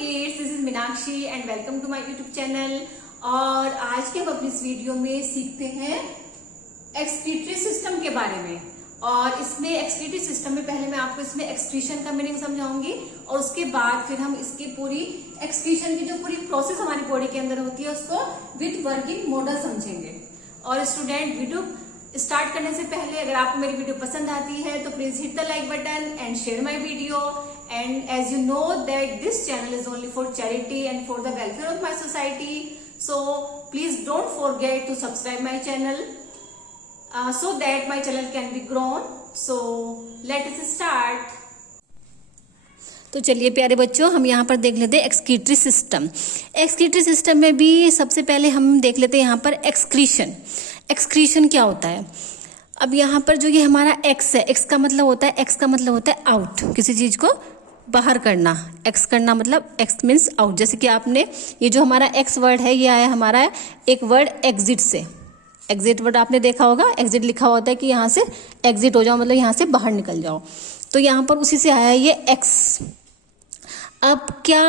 kids, this is Meenakshi and welcome to my YouTube channel. और आज के हम अपनी इस वीडियो में सीखते हैं एक्सक्रीटरी सिस्टम के बारे में। और इसमें एक्सक्रीटरी सिस्टम में पहले मैं आपको इसमें एक्सक्रीशन का मीनिंग समझाऊंगी और उसके बाद फिर हम इसकी पूरी एक्सक्रीशन की जो पूरी प्रोसेस हमारी बॉडी के अंदर होती है उसको विद वर्किंग मॉडल समझेंगे। और स्टूडेंट, वीडियो स्टार्ट करने से पहले अगर आपको मेरी वीडियो पसंद आती है तो please hit the like button and share my video. And as you know that this channel is only for charity and for the welfare of my society, so please don't forget to subscribe my channel so that my channel can be grown. So let us start. तो चलिए प्यारे बच्चों, हम यहाँ पर देख लेते हैं एक्सक्रीटरी सिस्टम। एक्सक्रीटरी सिस्टम में भी सबसे पहले हम देख लेते हैं यहाँ पर एक्सक्रीशन। एक्सक्रीशन क्या होता है? अब यहाँ पर जो ये हमारा एक्स है, एक्स का मतलब होता है आउट, किसी चीज को बाहर करना। एक्स करना मतलब एक्स मीन्स आउट। जैसे कि आपने ये जो हमारा एक्स वर्ड है, ये आया हमारा एक वर्ड एग्जिट से। एग्जिट वर्ड आपने देखा होगा, एग्जिट लिखा होता है कि यहाँ से एग्जिट हो जाओ, मतलब यहाँ से बाहर निकल जाओ। तो यहाँ पर उसी से आया है ये एक्स। अब क्या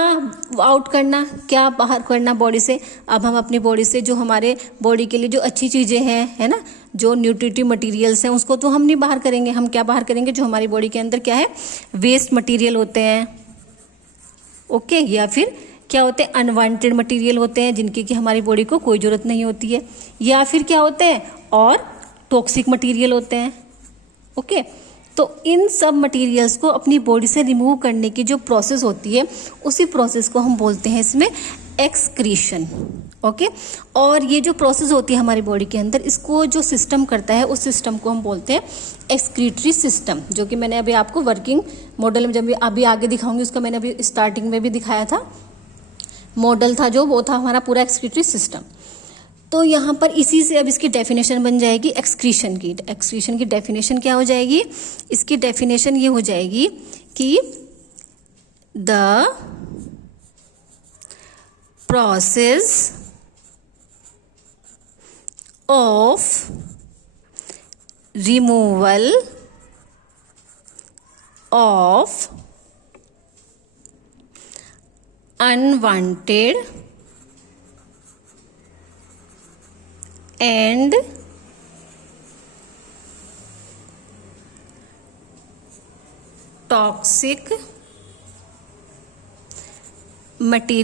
आउट करना, क्या बाहर करना बॉडी से? अब हम अपनी बॉडी से जो हमारे बॉडी के लिए जो अच्छी चीज़ें हैं, है ना, जो न्यूट्रिटिव मटेरियल्स हैं, उसको तो हम नहीं बाहर करेंगे। हम क्या बाहर करेंगे? जो हमारी बॉडी के अंदर क्या है, वेस्ट मटेरियल होते हैं, ओके, या फिर क्या होते हैं, अनवांटेड मटेरियल होते हैं जिनकी कि हमारी बॉडी को कोई ज़रूरत नहीं होती है, या फिर क्या होते हैं, और टॉक्सिक मटेरियल होते हैं, ओके। तो इन सब मटेरियल्स को अपनी बॉडी से रिमूव करने की जो प्रोसेस होती है, उसी प्रोसेस को हम बोलते हैं इसमें एक्सक्रीशन, ओके। और ये जो प्रोसेस होती है हमारी बॉडी के अंदर, इसको जो सिस्टम करता है, उस सिस्टम को हम बोलते हैं एक्सक्रीटरी सिस्टम, जो कि मैंने अभी आपको वर्किंग मॉडल में जब अभी आगे दिखाऊंगी, उसका मैंने अभी स्टार्टिंग में भी दिखाया था। मॉडल था जो, वो था हमारा पूरा एक्सक्रीटरी सिस्टम। तो यहाँ पर इसी से अब इसकी डेफिनेशन बन जाएगी एक्सक्रीशन की। एक्सक्रीशन की डेफिनेशन क्या हो जाएगी? इसकी डेफिनेशन ये हो जाएगी कि the process of removal of unwanted and toxic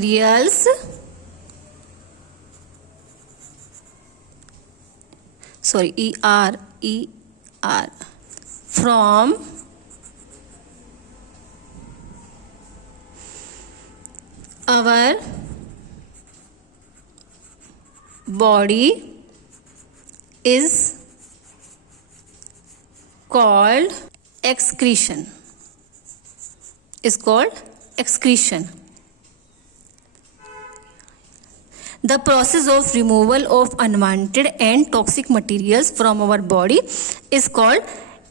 materials from our body is called excretion. The process of removal of unwanted and toxic materials from our body is called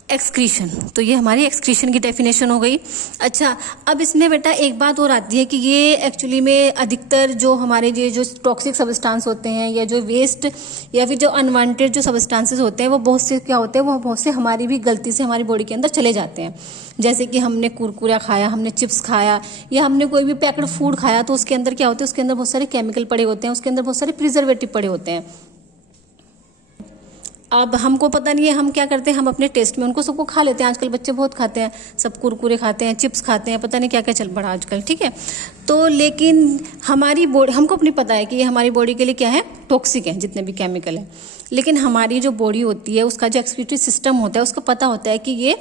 excretion. तो ये हमारी excretion की definition हो गई। अच्छा, अब इसमें बेटा एक बात और आती है कि ये एक्चुअली में अधिकतर जो हमारे ये जो टॉक्सिक सब्सटेंस होते हैं, या जो वेस्ट या फिर जो अनवांटेड जो सब्सटेंसेस होते हैं, वो बहुत से क्या होते हैं, वो बहुत से हमारी भी गलती से हमारी बॉडी के अंदर चले जाते हैं। जैसे कि हमने कुरकुरा खाया, हमने चिप्स खाया, या हमने कोई भी पैक्ड फूड खाया, तो उसके अंदर क्या होते हैं, उसके अंदर बहुत सारे केमिकल पड़े होते हैं, उसके अंदर बहुत सारे प्रिजर्वेटिव पड़े होते हैं। अब हमको पता नहीं है, हम क्या करते हैं, हम अपने टेस्ट में उनको सबको खा लेते हैं। आजकल बच्चे बहुत खाते हैं, सब कुरकुरे खाते हैं, चिप्स खाते हैं, पता नहीं क्या क्या चल पड़ा आजकल, ठीक है। तो लेकिन हमारी बॉडी, हमको अपनी पता है कि ये हमारी बॉडी के लिए क्या है, टॉक्सिक है, जितने भी केमिकल है। लेकिन हमारी जो बॉडी होती है, उसका जो एक्सक्रीटरी सिस्टम होता है, उसको पता होता है कि ये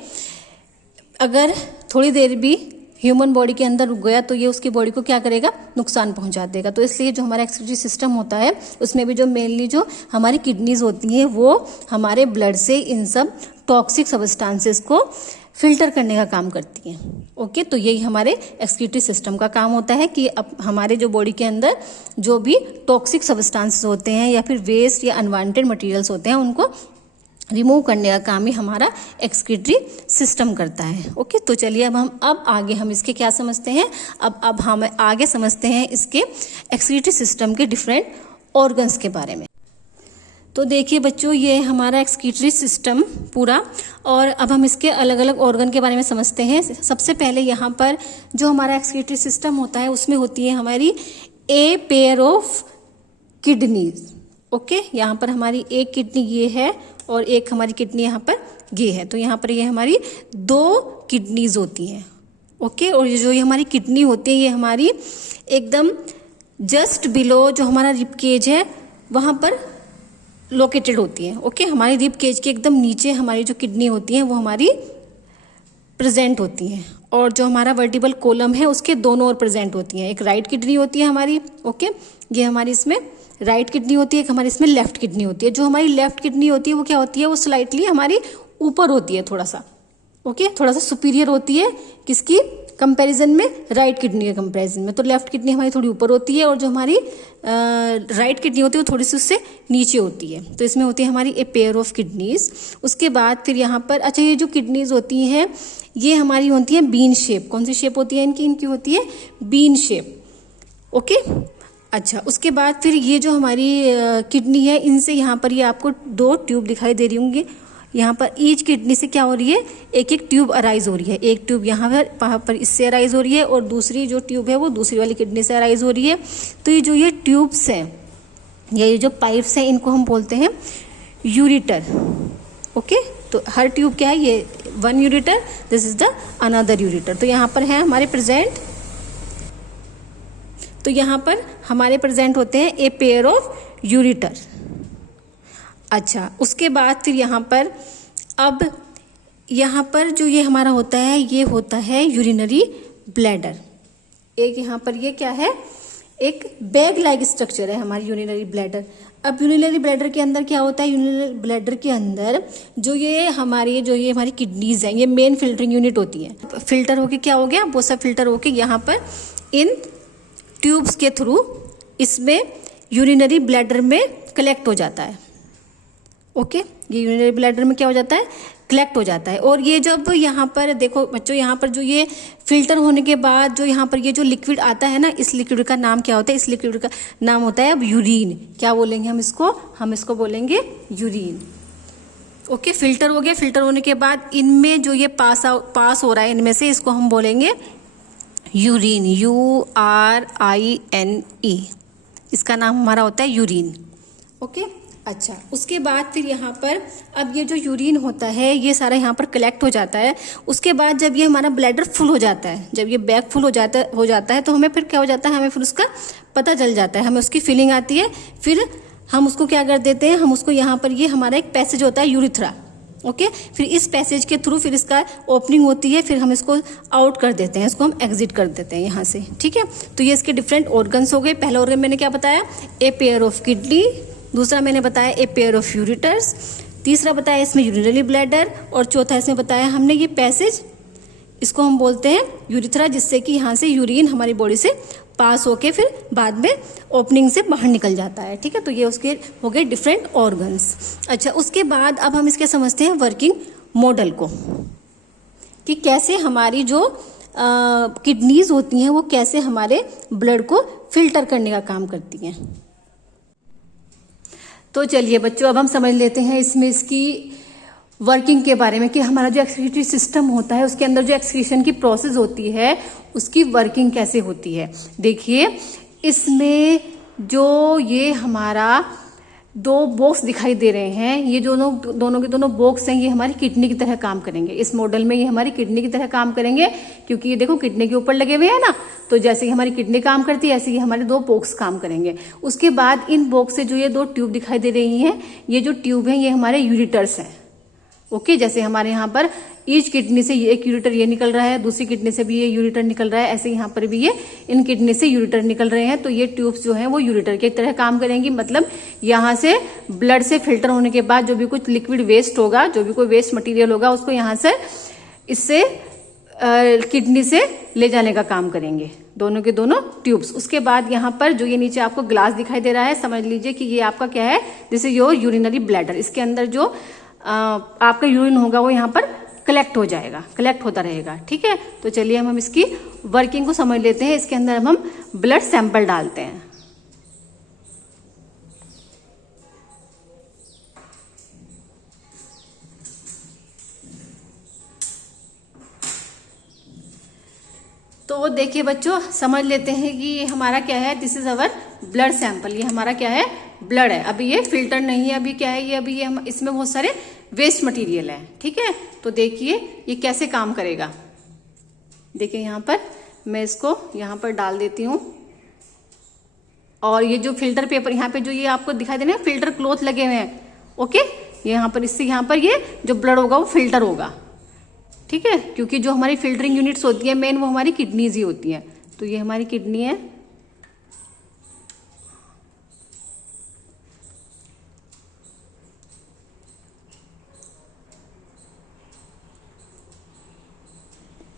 अगर थोड़ी देर भी ह्यूमन बॉडी के अंदर रुक गया तो ये उसकी बॉडी को क्या करेगा, नुकसान पहुंचा देगा। तो इसलिए जो हमारा एक्सक्रीटरी सिस्टम होता है, उसमें भी जो मेनली जो हमारी किडनीज होती हैं, वो हमारे ब्लड से इन सब टॉक्सिक सब्सटेंसेस को फिल्टर करने का काम करती हैं, ओके। तो यही हमारे एक्सक्रीटरी सिस्टम का काम होता है कि अब हमारे जो बॉडी के अंदर जो भी टॉक्सिक सब्सटेंसेस होते हैं, या फिर वेस्ट या अनवांटेड मटेरियल्स होते हैं, उनको रिमूव करने का काम ही हमारा एक्सक्रीटरी सिस्टम करता है, ओके। तो चलिए अब आगे हम इसके क्या समझते हैं। अब हम आगे समझते हैं इसके एक्सक्रीटरी सिस्टम के डिफरेंट ऑर्गन्स के बारे में। तो देखिए बच्चों, ये हमारा एक्सक्रीटरी सिस्टम पूरा, और अब हम इसके अलग अलग ऑर्गन के बारे में समझते हैं। सबसे पहले यहाँ पर जो हमारा एक्सक्रीटरी सिस्टम होता है उसमें होती है हमारी a pair of kidneys. Okay, यहाँ पर हमारी एक किडनी ये है और एक हमारी किडनी यहाँ पर ये है, तो यहाँ पर ये हमारी 2 किडनीज होती हैं। ओके, और जो ये हमारी किडनी होती है ये हमारी एकदम जस्ट बिलो जो हमारा रिब केज है वहाँ पर लोकेटेड होती है। ओके, हमारी रिब केज के एकदम नीचे हमारी जो किडनी होती है वो हमारी प्रेजेंट होती हैं, और जो हमारा वर्टिबल कॉलम है उसके दोनों ओर प्रेजेंट होती हैं। एक राइट किडनी होती है हमारी, ओके, ये हमारी इसमें राइट किडनी होती है, एक हमारी इसमें लेफ्ट किडनी होती है। जो हमारी लेफ्ट किडनी होती है वो क्या होती है, वो स्लाइटली हमारी ऊपर होती है, थोड़ा सा, ओके, थोड़ा सा सुपीरियर होती है किसकी कंपैरिजन में, राइट किडनी के कंपैरिजन में। तो लेफ्ट किडनी हमारी थोड़ी ऊपर होती है और जो हमारी राइट किडनी होती है वो थोड़ी सी उससे नीचे होती है। तो इसमें होती है हमारी ए पेयर ऑफ किडनीज। उसके बाद फिर यहाँ पर, अच्छा, ये जो किडनीज होती हैं ये हमारी होती है बीन शेप। कौन सी शेप होती है इनकी होती है बीन शेप। ओके, अच्छा, उसके बाद फिर ये जो हमारी किडनी है इनसे यहाँ पर ये आपको 2 ट्यूब दिखाई दे रही होंगी। यहाँ पर ईच किडनी से क्या हो रही है, एक एक ट्यूब अराइज हो रही है। एक ट्यूब यहाँ पर इससे अराइज हो रही है और दूसरी जो ट्यूब है वो दूसरी वाली किडनी से अराइज हो रही है। तो ये जो ये ट्यूब्स हैं, ये जो पाइप्स हैं, इनको हम बोलते हैं यूरेटर। ओके, तो हर ट्यूब क्या है, ये 1 ureter, this is the another ureter. तो यहाँ पर है हमारे प्रेजेंट, तो यहाँ पर हमारे प्रेजेंट होते हैं ए पेयर ऑफ यूरेटर। अच्छा, उसके बाद फिर यहाँ पर, अब यहाँ पर जो ये हमारा होता है ये होता है यूरिनरी ब्लैडर। एक यहाँ पर ये क्या है, एक बैग लाइक स्ट्रक्चर है हमारी यूरिनरी ब्लैडर। अब यूरिनरी ब्लैडर के अंदर क्या होता है, यूरिनरी ब्लैडर के अंदर जो ये हमारी किडनीज हैं ये मेन फिल्टरिंग यूनिट होती है। फिल्टर होके क्या हो गया, वो सब फिल्टर होके यहाँ पर इन ट्यूब्स के थ्रू इसमें यूरिनरी ब्लैडर में कलेक्ट हो जाता है। ओके, ये यूरिनरी ब्लैडर में क्या हो जाता है, कलेक्ट हो जाता है। और ये जब यहाँ पर देखो बच्चों, यहाँ पर जो ये फिल्टर होने के बाद जो यहाँ पर ये जो लिक्विड आता है ना, इस लिक्विड का नाम क्या होता है, इस लिक्विड का नाम होता है अब यूरिन। क्या बोलेंगे हम इसको बोलेंगे यूरिन। ओके, फिल्टर हो गया। फिल्टर होने के बाद इनमें जो ये पास हो रहा है इनमें से, इसको हम बोलेंगे यूरिन, URINE, इसका नाम हमारा होता है यूरिन। ओके, अच्छा, उसके बाद फिर यहाँ पर अब ये जो यूरिन होता है ये सारा यहाँ पर कलेक्ट हो जाता है। उसके बाद जब ये हमारा ब्लैडर फुल हो जाता है, जब ये बैग फुल हो जाता है तो हमें फिर क्या हो जाता है, हमें फिर उसका पता चल जाता है, हमें उसकी फीलिंग आती है। फिर हम उसको क्या कर देते हैं, हम उसको यहाँ पर ये हमारा एक पैसेज होता है यूरिथ्रा। ओके, फिर इस पैसेज के थ्रू फिर इसका ओपनिंग होती है, फिर हम इसको आउट कर देते हैं, इसको हम एग्जिट कर देते हैं यहाँ से। ठीक है, तो ये इसके डिफरेंट ऑर्गन्स हो गए। पहला ऑर्गन मैंने क्या बताया, ए पेयर ऑफ किडनी, दूसरा मैंने बताया ए पेयर ऑफ यूरेटर्स, तीसरा बताया इसमें यूरिनरी ब्लैडर, और चौथा इसमें बताया हमने ये पैसेज, इसको हम बोलते हैं यूरिथ्रा, जिससे कि यहाँ से यूरिन हमारी बॉडी से पास होके फिर बाद में ओपनिंग से बाहर निकल जाता है। ठीक है, तो ये उसके हो गए डिफरेंट ऑर्गन्स। अच्छा, उसके बाद अब हम इसके समझते हैं वर्किंग मॉडल को, कि कैसे हमारी जो किडनीज होती हैं वो कैसे हमारे ब्लड को फिल्टर करने का काम करती हैं। तो चलिए बच्चों, अब हम समझ लेते हैं इसमें इसकी वर्किंग के बारे में, कि हमारा जो एक्सक्रीटरी सिस्टम होता है उसके अंदर जो एक्सक्रीशन की प्रोसेस होती है उसकी वर्किंग कैसे होती है। देखिए, इसमें जो ये हमारा 2 बॉक्स दिखाई दे रहे हैं, ये दोनों के दोनों बॉक्स हैं, ये हमारी किडनी की तरह काम करेंगे। इस मॉडल में ये हमारी किडनी की तरह काम करेंगे, क्योंकि ये देखो किडनी के ऊपर लगे हुए हैं ना, तो जैसे ही हमारी किडनी काम करती है ऐसे ही हमारे 2 बॉक्स काम करेंगे। उसके बाद इन बॉक्स से जो ये 2 ट्यूब दिखाई दे रही हैं, ये जो ट्यूब हैं ये हमारे यूरेटर्स हैं। ओके, जैसे हमारे यहाँ पर ईच किडनी से एक यूरेटर ये निकल रहा है, दूसरी किडनी से भी ये यूरेटर निकल रहा है, ऐसे यहाँ पर भी ये इन किडनी से यूरेटर निकल रहे हैं। तो ये ट्यूब्स जो हैं वो यूरेटर की तरह काम करेंगी, मतलब यहाँ से ब्लड से फिल्टर होने के बाद जो भी कुछ लिक्विड वेस्ट होगा, जो भी कोई वेस्ट मटेरियल होगा, उसको यहाँ से इससे किडनी से ले जाने का काम करेंगे, दोनों के दोनों ट्यूब्स। उसके बाद यहाँ पर जो ये नीचे आपको ग्लास दिखाई दे रहा है, समझ लीजिए कि ये आपका क्या है, this is your urinary bladder. इसके अंदर जो आपका यूरिन होगा वो यहाँ पर कलेक्ट हो जाएगा, कलेक्ट होता रहेगा। ठीक है, तो चलिए हम इसकी वर्किंग को समझ लेते हैं। इसके अंदर हम ब्लड सैंपल डालते हैं। तो देखिए बच्चों, समझ लेते हैं कि ये हमारा क्या है, this is our blood sample. ये हमारा क्या है, ब्लड है। अभी ये फिल्टर नहीं है, अभी क्या है ये, अभी ये इसमें बहुत सारे वेस्ट मटेरियल है। ठीक है, तो देखिए ये कैसे काम करेगा। देखिए यहाँ पर मैं इसको यहाँ पर डाल देती हूँ, और ये जो फिल्टर पेपर यहाँ पे जो ये आपको दिखाई दे रहे हैं फिल्टर क्लॉथ लगे हुए हैं, ओके, यहाँ पर इससे यहाँ पर ये जो ब्लड होगा वो फिल्टर होगा। ठीक है, क्योंकि जो हमारी फिल्टरिंग यूनिट्स होती है मेन वो हमारी किडनीज ही होती हैं। तो ये हमारी किडनी है,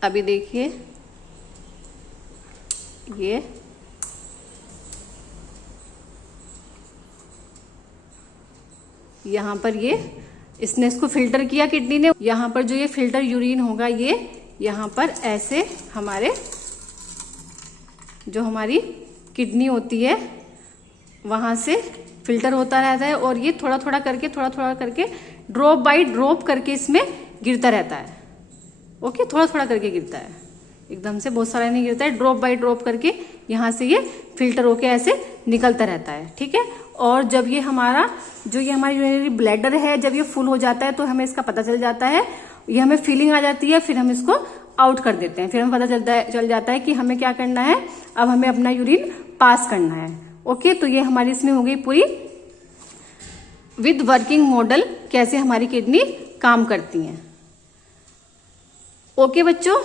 अभी देखिए ये यहाँ पर ये इसने इसको फिल्टर किया किडनी ने। यहाँ पर जो ये फिल्टर यूरिन होगा ये यहाँ पर ऐसे हमारे जो हमारी किडनी होती है वहां से फिल्टर होता रहता है, और ये थोड़ा थोड़ा करके ड्रॉप बाय ड्रॉप करके इसमें गिरता रहता है। ओके, थोड़ा थोड़ा करके गिरता है, एकदम से बहुत सारा नहीं गिरता है, ड्रॉप बाय ड्रॉप करके यहाँ से ये फिल्टर होके ऐसे निकलता रहता है। ठीक है, और जब ये हमारा जो ये हमारी ब्लैडर है जब ये फुल हो जाता है तो हमें इसका पता चल जाता है, ये हमें फीलिंग आ जाती है, फिर हम इसको आउट कर देते हैं। फिर हमें पता चल जाता है कि हमें क्या करना है, अब हमें अपना यूरिन पास करना है। ओके, तो ये हमारी इसमें हो गई पूरी विद वर्किंग मॉडल, कैसे हमारी किडनी काम करती है। ओके बच्चों,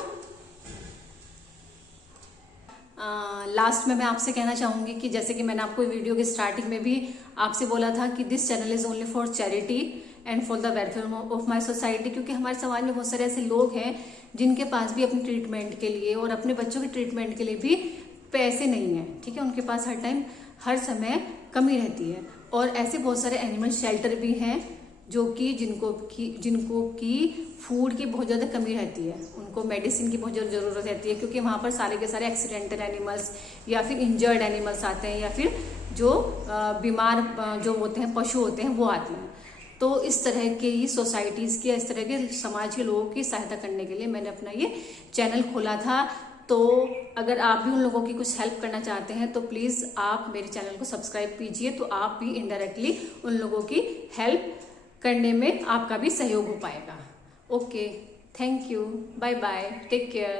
लास्ट में मैं आपसे कहना चाहूंगी कि जैसे कि मैंने आपको वीडियो की स्टार्टिंग में भी आपसे बोला था कि this channel is only for charity and for the welfare of my society, क्योंकि हमारे समाज में बहुत सारे ऐसे लोग हैं जिनके पास भी अपने ट्रीटमेंट के लिए और अपने बच्चों के ट्रीटमेंट के लिए भी पैसे नहीं है। ठीक है, उनके पास हर टाइम हर समय कमी रहती है, और ऐसे बहुत सारे एनिमल शेल्टर भी हैं जो कि जिनको की फूड की बहुत ज्यादा कमी रहती है, उनको मेडिसिन की बहुत ज्यादा जरूरत रहती है, क्योंकि वहां पर सारे के सारे एक्सीडेंटल एनिमल्स या फिर इंजर्ड एनिमल्स आते हैं, या फिर जो बीमार जो होते हैं पशु होते हैं वो आते हैं। तो इस तरह के ही सोसाइटीज की, इस तरह के समाज के लोगों की सहायता करने के लिए मैंने अपना ये चैनल खोला था। तो अगर आप भी उन लोगों की कुछ हेल्प करना चाहते हैं तो प्लीज आप मेरे चैनल को सब्सक्राइब कीजिए, तो आप भी इनडायरेक्टली उन लोगों की हेल्प करने में आपका भी सहयोग हो पाएगा। Okay, thank you, bye bye, take care.